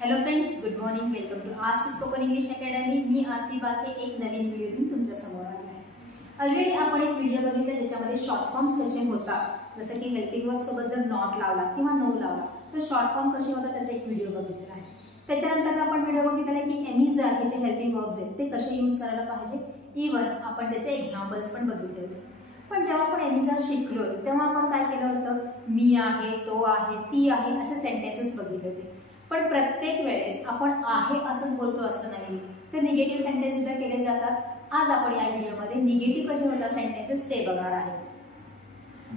Hello friends, good morning. Welcome to ask spoken English academy. मी आरती बाके एक नवीन video घेऊन तुमच्या समोर आले आहे. ऑलरेडी आपण एक व्हिडिओ बघितला ज्याच्यामध्ये शॉर्ट फॉर्म्स कसे होतात, जसं की हेल्पिंग वर्ब सोबत जर नॉट लावला किंवा नो लावला तर शॉर्ट फॉर्म कसे होतात त्याचा एक व्हिडिओ बघितलेला आहे. त्याच्यानंतर आपण व्हिडिओ बघितलेला आहे की एम आर हे जे हेल्पिंग वर्ब्स आहेत ते कसे यूज करायला पाहिजे. इव्हन आपण त्याचे एक्झाम्पल्स पण बघितले होते. पण जेव्हा आपण एम आर शिकलो तेव्हा आपण काय केलं होतं, मी आहे, तो आहे, ती आहे असे सेंटेन्सेस बघितले होते. पण प्रत्येक वेळेस आपण आहे असंच बोलतो असं नाही, तर निगेटिव्ह सेंटेन्स सुद्धा केले जातात. आज आपण या व्हिडिओमध्ये निगेटिव्ह कसे होतात सेंटेन्सेस ते बघणार आहे.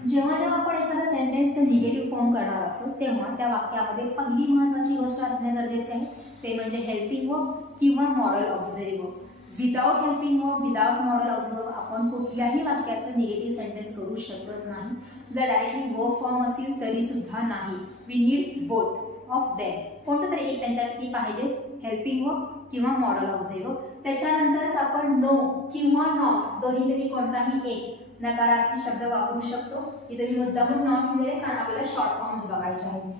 जेव्हा जेव्हा आपण एखादा सेंटेन्सचा निगेटिव्ह फॉर्म करणार असतो तेव्हा त्या वाक्यामध्ये पहिली महत्त्वाची गोष्ट असणे गरजेचे आहे, ते म्हणजे हेल्पिंग वर्ब किंवा modal auxiliary verb. Without helping verb, without model auxiliary verb आपण कुठल्याही वाक्याचं निगेटिव्ह सेंटेन्स करू शकत नाही. जर डायरेक्टली वर्ब फॉर्म असतील तरी सुद्धा नाही. We need both of them. कोणतं तरी एक त्यांच्यापैकी पाहिजेच, हेल्पिंग वर्ब किंवा मॉडल ऑक्झिलरी वर्ब. त्याच्यानंतरच आपण नो किंवा नॉट दोन्हीपैकी कोणताही एक नकारार्थी शब्द वापरू शकतो. इथे मी मुद्दामून नॉट लिहिले कारण आपल्याला शॉर्ट फॉर्म्स बघायचे आहेत.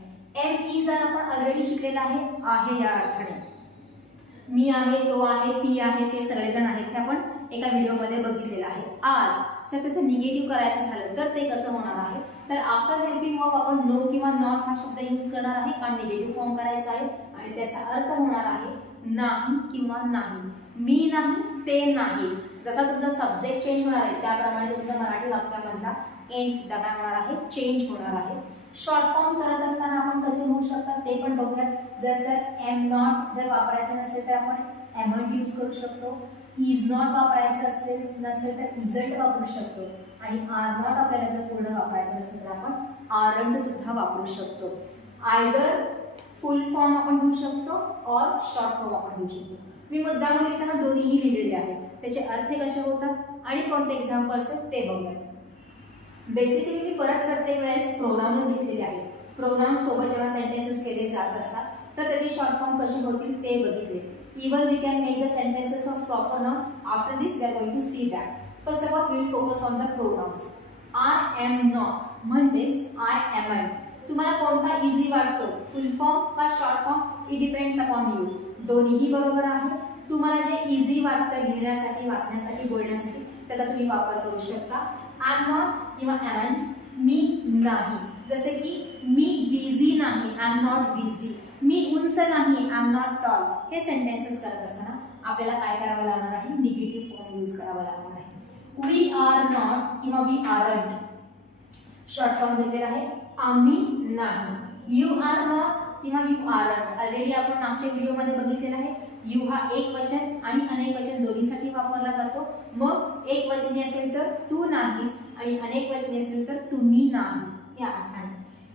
एम इज आपण ऑलरेडी शिकलेला आहे या अर्थाने. मी आहे, तो आहे, ती आहे, ते सगळेजण आहेत हे आपण एका व्हिडिओमध्ये बघितलेलं आहे. आज जर त्याचं निगेटिव्ह करायचं झालं तर ते कसं होणार आहे, तर आफ्टर हेल्पिंग वर्ब आपण नो किंवा नॉट हा शब्द यूज करणार आहे कारण निगेटिव्ह फॉर्म करायचा आहे आणि त्याचा अर्थ होणार आहे नाही किंवा नाही. मी नाही, ते नाही. जसा तुमचा सब्जेक्ट चेंज होणार आहे त्याप्रमाणे तुमचा मराठी वाक्यामधला एंड सुद्धा काय होणार आहे, चेंज होणार आहे. शॉर्ट फॉर्म्स करत असताना आपण कसे होऊ शकतात ते पण बघूयात. जर एम नॉट जर वापरायचं नसेल तर आपण एमंट यूज करू शकतो. इज नॉट वापरायचं नसेल तर इजंट वापरू शकतो. आणि आर नॉट आपल्याला जर पूर्ण वापरायचं नसेल तर आपण आरंट सुद्धा वापरू शकतो. आयदर फुल फॉर्म आपण घेऊ शकतो और शॉर्ट फॉर्म आपण घेऊ शकतो. मी मुद्दाम लिहिताना दोन्हीही लिहिलेले आहेत. त्याचे अर्थ कसे होतात आणि कोणते एक्झाम्पल्स आहेत ते बघूयात. बेसिकली मी परत प्रत्येक वेळेस प्रोनाउन्स घेतलेले आहेत. प्रोनाउन सोबत जेव्हा सेंटेन्सेस केले जात असतात तर त्याचे शॉर्ट फॉर्म कसे होतील ते बघितले. Even we can make the sentences of proper noun. After this we are going to see that. First of all we will focus on the pronouns. I am not म्हणजेच I amn't. तुम्हाला कोणता easy वाटतो, full form का short form? It depends upon you. दोन्हीही बरोबर आहे. तुम्हाला जे इझी वाटतं लिहिण्यासाठी, वाचण्यासाठी, बोलण्यासाठी त्याचा तुम्ही वापर करू शकता. आय एम नॉट किंवा एमंट. मी नाही, जसे की मी बिझी नाही, आय एम नॉट बिझी. मी उंच नाही, आय एम नॉट टॉल. हे सेंटेन्सेस करत असताना आपल्याला काय करावं लागणार आहे, निगेटिव्ह फॉर्म यूज करावा लागणार आहे. वी आर नॉट किंवा वी आरंट शॉर्ट फॉर्म घेतलेला आहे, आम्ही नाही. यू आर नॉट किंवा यू आरंट ऑलरेडी आपण मागच्या व्हिडिओमध्ये बघितलेला आहे. यू हा एक वचन आणि अनेक वचन दोन्हीसाठी वापरला जातो. मग एक वचनी असेल तर तू नाहीस आणि अनेक वचनी असेल तर तुम्ही नाही या अर्थाने.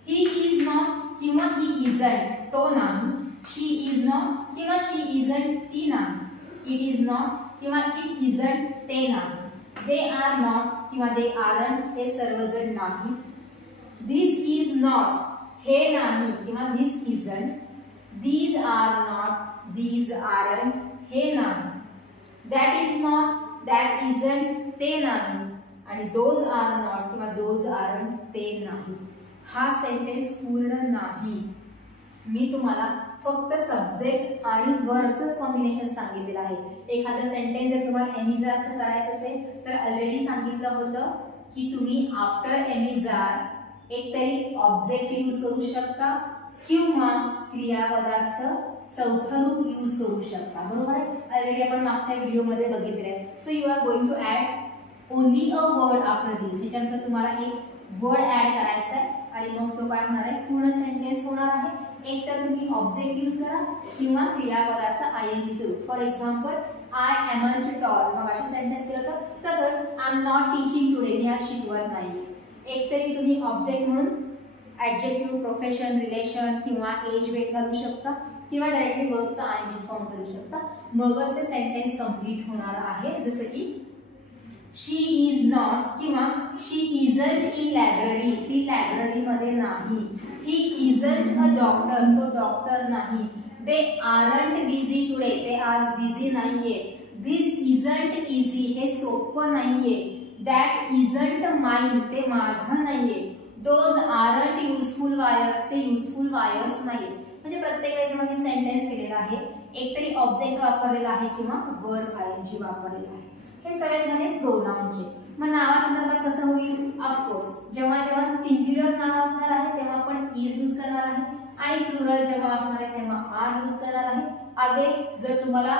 ही इज नॉट किंवा ही इजंट, तो नाही. शी इज नॉट किंवा शी इजंट, ती नाही. इट इज नॉट किंवा इट इजंट, ते नाही. दे आर नॉट किंवा दे आरंट, ते सर्वजण नाही. दिस इज नॉट, हे नाही किंवा this isn't. These are not, these aren't, हे नाही. that is not, that isn't, ते नाही. आणि those are not किंवा those aren't, ते नाही. हा सेंटेन्स पूर्ण नाही. मी तुम्हाला फक्त सब्जेक्ट आणि वर्बचंच कॉम्बिनेशन सांगितलेलं आहे. एखादं सेंटेन्स जर तुम्हाला एमिझारचं करायचं असेल तर ऑलरेडी सांगितलं होतं की तुम्ही आफ्टर एमिझार एक तरी ऑब्जेक्ट यूज करू शकता किंवा क्रियापदाचं चौथं रूप यूज करू शकता. बरोबर आहे, ऑलरेडी आपण मागच्या व्हिडिओमध्ये बघितले आहे. So you are going to add only a word after this. याच्यानंतर तुम्हाला एक वर्ड ऍड करायचा आहे आणि मग तो काय होणार आहे, पूर्ण सेंटेन्स होणार आहे. एक तर तुम्ही ऑब्जेक्ट यूज करा किंवा क्रियापदाचा आयएनजी रूप. For example I am not tall, मग अशी सेंटेन्स केलं तर तसंच I am not teaching today, मी आज शिकवत नाही. एक तरी तुम्ही ऑब्जेक्ट म्हणून ऍडजेक्टिव्ह, प्रोफेशन, रिलेशन किंवा एज वेट घालू शकता किंवा डायरेक्टली वर्बचा आयएनजी फॉर्म करू शकता. मगच ते सेंटेन्स कंप्लीट होणार आहे. जसं की शी इज नॉट किंवा शी इजंट इन लायब्ररी, ती लायब्ररीमध्ये नाही. ही इजंट अ डॉक्टर, तो डॉक्टर नाही. दे आरंट बिझी टुडे, ते आज बिझी नाहीये. दिस इजंट इझी, हे सोपं नाहीये. दॅट इजंट माइन, ते माझं नाहीये. दोज आरंट युजफुल वायर्स, ते युजफुल वायर्स नाहीये. म्हणजे प्रत्येक वेळेस जेव्हा मी सेंटेन्स केलेला आहे एकतरी ऑब्जेक्ट वापरलेला आहे किंवा वर्ब आयएनजी वापरलेला आहे. हे सगळे झाले प्रोनाउनचे. मग नावासंदर्भात कसं होईल? ऑफकोर्स जेव्हा जेव्हा सिंग्युलर नाव असणार आहे तेव्हा आपण इज यूज करणार आहे आणि प्लुरल जेव्हा असणार आहे तेव्हा आर यूज करणार आहे. अगेन जर तुम्हाला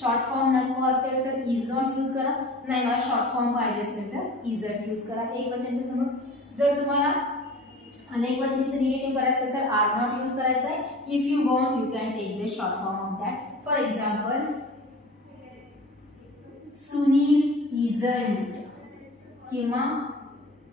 शॉर्ट फॉर्म नको असेल तर इज नॉट यूज करा, नाही मला शॉर्ट फॉर्म पाहिजे असेल तर इजट यूज करा एक वचनच्या समोर. जर तुम्हाला अनेक वचनचे निगेटिव्ह करायचं असेल तर आर नॉट यूज करायचा आहे. If you want you can take the short form of that. For example Sunil isn't किंवा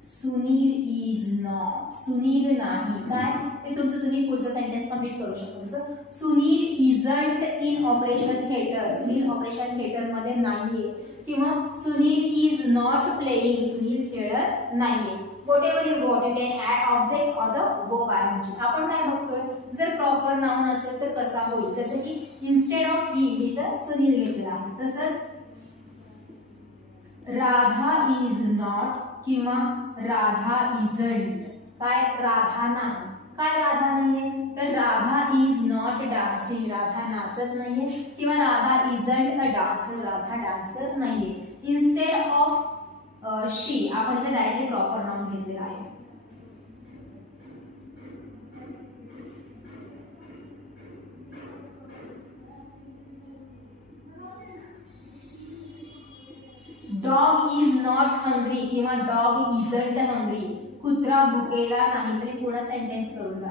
सुनील इज नॉट. सुनील नाही काय ते तुमचं तुम्ही पुढचं सेंटेन्स कंप्लीट करू शकता. जसं Sunil isn't in operation theatre. Sunil operation theatre मध्ये नाहीये किंवा Sunil is not playing. Sunil खेळत नाहीये. whatever you got it an add object or the verb ing. आपण काय बघतोय जर प्रॉपर नाउन असेल तर कसा होईल. जसं की इन्स्टेड ऑफ ही इथं सुनील घेतलेला आहे. तसंच राधा इज नॉट किंवा राधा इजंट. काय राधा नाही. काय राधा नाहीये तर Radha is not dancing. Radha नाचत नाहीये किंवा Radha isn't a dancer. Radha dancer नाहीये. इन्स्टेड ऑफ शी आपण इथे डायरेक्टली प्रॉपर नाउन घेतलेला आहे. डॉग इज नॉट हंग्री किंवा डॉग इजंट हंग्री. कुत्रा भुकेला नाही तरी पूर्ण सेंटेन्स करून